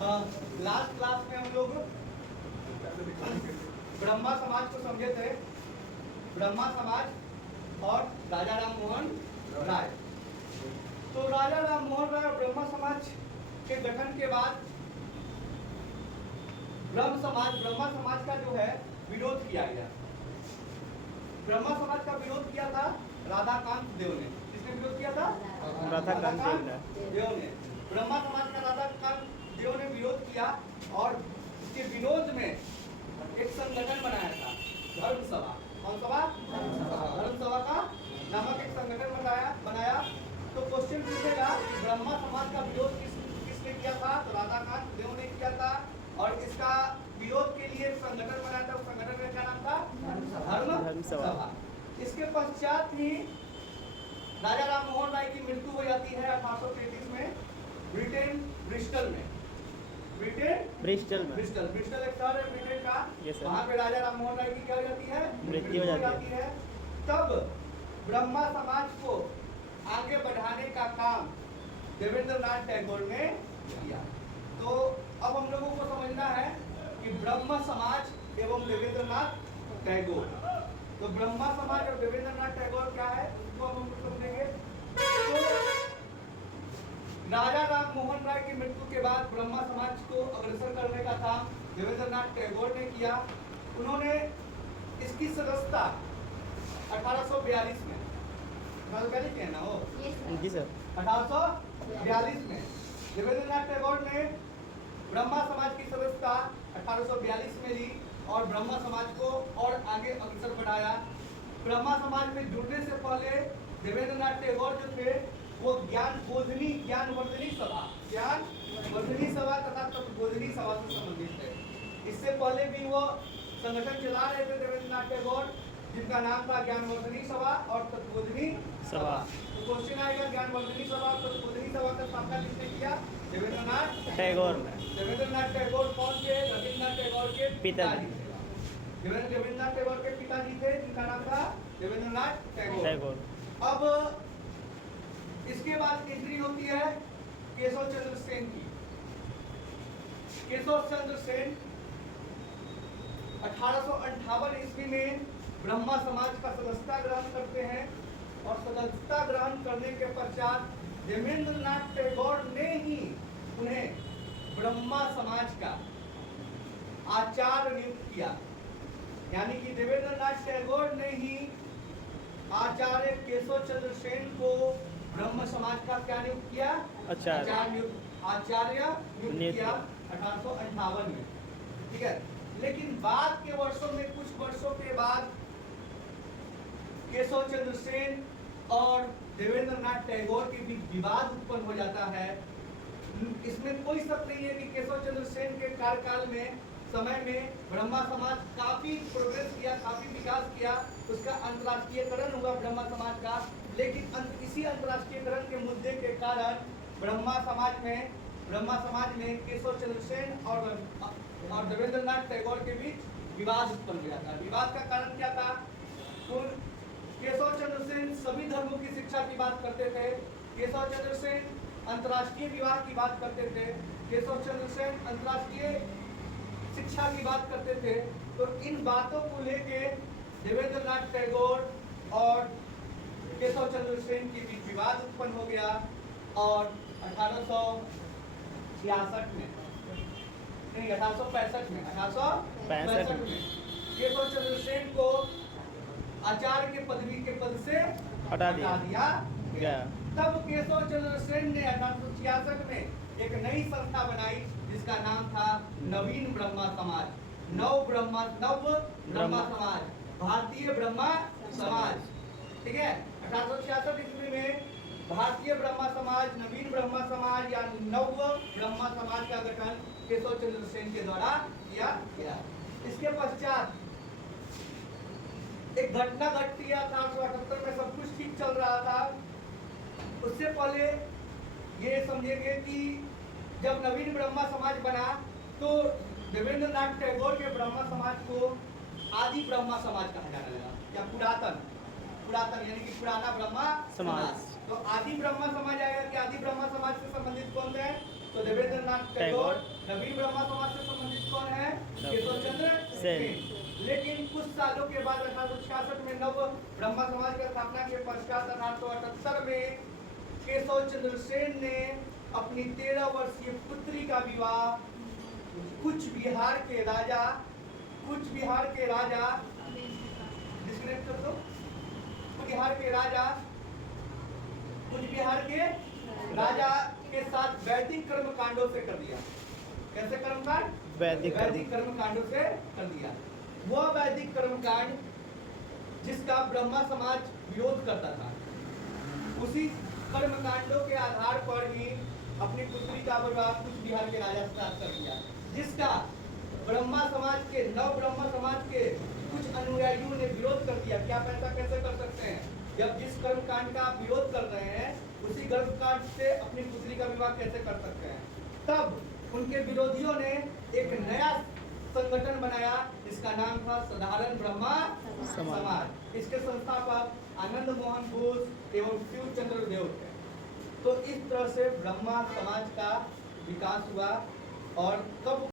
Last class में हम लोग ब्रह्मा समाज को समझे थे, ब्रह्मा समाज और राजा राम मोहन राय। तो राजा राम मोहन राय और ब्रह्मा समाज के गठन के बाद ब्रह्मा समाज का जो है विरोध किया गया। ब्रह्मा समाज का विरोध किया था राधाकांत देव ने। किसने विरोध किया था? राधाकांत देव ने। ब्रह्मा समाज का राधाकांत देव ने विरोध किया और इसके विरोध में एक संगठन बनाया था, धर्म सभा। कौन सभा? धर्म सभा का नामक एक संगठन बनाया। तो क्वेश्चन पूछेगा कि ब्रह्मा समाज का विरोध किसने किया था? तो राधाकांत देव ने किया था। और इसका विरोध के लिए संगठन बनाया था, उस संगठन का क्या नाम था? धर्म सभा। इसके पश्चात ही राजा राम मोहन राय की मृत्यु हो जाती है 1833 में ब्रिस्टल में एक शहर है ब्रिटेन का। वहाँ पे राजा राम मोहन राय की क्या हो जाती है? मृत्यु हो जाती है। तब ब्रह्मा समाज को आगे बढ़ाने का काम देवेंद्रनाथ टैगोर ने किया। तो अब हम लोगों को समझना है कि ब्रह्मा समाज एवं देवेंद्रनाथ टैगोर। तो ब्रह्मा समाज और देवेंद्रनाथ टैगोर क्या है उसको हम समझेंगे। तो राजा राम मोहन राय की मृत्यु के बाद ब्रह्मा समाज को अग्रसर करने का काम देवेंद्रनाथ टैगोर ने किया। उन्होंने इसकी सदस्यता 1842 में, 1842 है ना हो जी सर, 1842 में देवेंद्रनाथ टैगोर ने ब्रह्मा समाज की सदस्यता 1842 में ली और ब्रह्मा समाज को और आगे अग्रसर बढ़ाया। ब्रह्मा समाज में जुड़ने से पहले देवेंद्रनाथ टैगोर जो थे वो ज्ञानवर्धनी सभा तथा तत्वबोधिनी सभा से संबंधित है। इससे पहले भी वो संगठन चला रहे थे देवेंद्रनाथ टैगोर, जिनका नाम था ज्ञानवर्धनी सभा और तत्वबोधिनी सभा। तो क्वेश्चन आएगा ज्ञानवर्धनी सभा और तत्वबोधिनी सभा का स्थापना किसने किया? देवेंद्रनाथ टैगोर ने। देवेंद्रनाथ टैगोर कौन थे? रविन्द्रनाथ टैगोर के पिताजी थे। देवेंद्रनाथ टैगोर के पिताजी थे जिनका नाम था देवेंद्रनाथ टैगोर। अब इसके बाद एंट्री होती है केशव चंद्र सेन की। केशव चंद्र सेन 1858 ईस्वी में ब्रह्मा समाज का सदस्यता ग्रहण करते हैं और सदस्यता ग्रहण करने के पश्चात देवेंद्रनाथ टैगोर ने ही उन्हें ब्रह्मा समाज का आचार्य नियुक्त किया। यानी कि देवेंद्रनाथ टैगोर ने ही आचार्य केशव चंद्र सेन को ब्रह्म समाज का क्या नियुक्त किया? आचार्य नियुक्त किया 1858 में। ठीक है, लेकिन बाद के वर्षों में, कुछ वर्षों के बाद केशव चंद्र सेन और देवेंद्रनाथ टैगोर के बीच विवाद उत्पन्न हो जाता है। इसमें कोई शक नहीं है कि केशव चंद्र सेन के कार्यकाल में, समय में ब्रह्मा समाज काफी प्रोग्रेस किया, काफी विकास किया, उसका अंतर्राष्ट्रीयकरण हुआ ब्रह्मा समाज का। लेकिन इसी अंतर्राष्ट्रीयकरण के मुद्दे के कारण ब्रह्मा समाज में केशव चंद्र सेन और देवेंद्रनाथ टैगोर के बीच विवाद उत्पन्न हो जाता है। विवाद का कारण क्या था? तो केशव चंद्र सेन सभी धर्मों की शिक्षा की बात करते थे। केशव चंद्र सेन अंतर्राष्ट्रीय विवाह की बात करते थे। केशव चंद्र सेन अंतर्राष्ट्रीय शिक्षा की बात करते थे। तो इन बातों को लेके देवेंद्रनाथ टैगोर और केशव चंद्र सेन के बीच विवाद उत्पन्न हो गया और 1865 में केशव चंद्र सेन को आचार्य के पद से हटा दिया गया। तब केशव चंद्र सेन ने 1866 में एक नई संस्था बनाई जिसका नाम था नवीन ब्रह्मा समाज, नव ब्रह्मा समाज, भारतीय ब्रह्मा समाज। ठीक है, 1866 ईस्वी में भारतीय ब्रह्मा समाज, नवीन ब्रह्मा समाज या नव ब्रह्मा समाज का गठन केशव चंद्र सेन के द्वारा किया गया। इसके पश्चात एक घटना घटती है 1878 में। सब कुछ ठीक चल रहा था। उससे पहले ये समझेंगे कि जब नवीन ब्रह्मा समाज बना तो देवेंद्रनाथ टैगोर के ब्रह्मा समाज को आदि ब्रह्मा समाज कहा जाने लगा, या पुरातन यानी कि पुराना ब्रह्मा समाज। तो आदि ब्रह्मा समाज आएगा कि आदि ब्रह्मा समाज से संबंधित कौन है? तो देवेंद्र नाथ टैगोर। नवीन ब्रह्मा समाज से संबंधित कौन है? केशव चंद्र सेन। लेकिन कुछ सालों के बाद 1866 में नव ब्रह्मा समाज की स्थापना के पश्चात 1878 में केशव चंद्र सेन ने अपनी 13 वर्षीय पुत्री का विवाह कुछ बिहार के राजा डिस्कनेक्ट कर दो, कुछ बिहार के राजा के साथ वैदिक कर्म कांडों से कर दिया। कैसे कर्मकांड? वैदिक कर्म कांडों से कर दिया। वह वैदिक कर्म कांड जिसका ब्रह्मा समाज विरोध करता था, उसी कर्म कांडों के आधार पर ही अपनी पुत्री का विवाह कुछ बिहार के राजा के साथ कर दिया, जिसका ब्रह्मा समाज के नव ब्रह्मा समाज के कुछ अनुयायियों ने विरोध कर दिया। क्या पैसा कैसे कर सकते हैं? जब जिस कर्म कांड का आप विरोध कर रहे हैं उसी कर्म कांड से अपनी पुत्री का विवाह कैसे कर सकते हैं? तब उनके विरोधियों ने एक नया संगठन बनाया जिसका नाम था साधारण ब्रह्मा समाज। इसके संस्थापक आनंद मोहन बोस एवं शिव चंद्र देव थे। तो इस तरह से ब्रह्मा समाज का विकास हुआ। और कब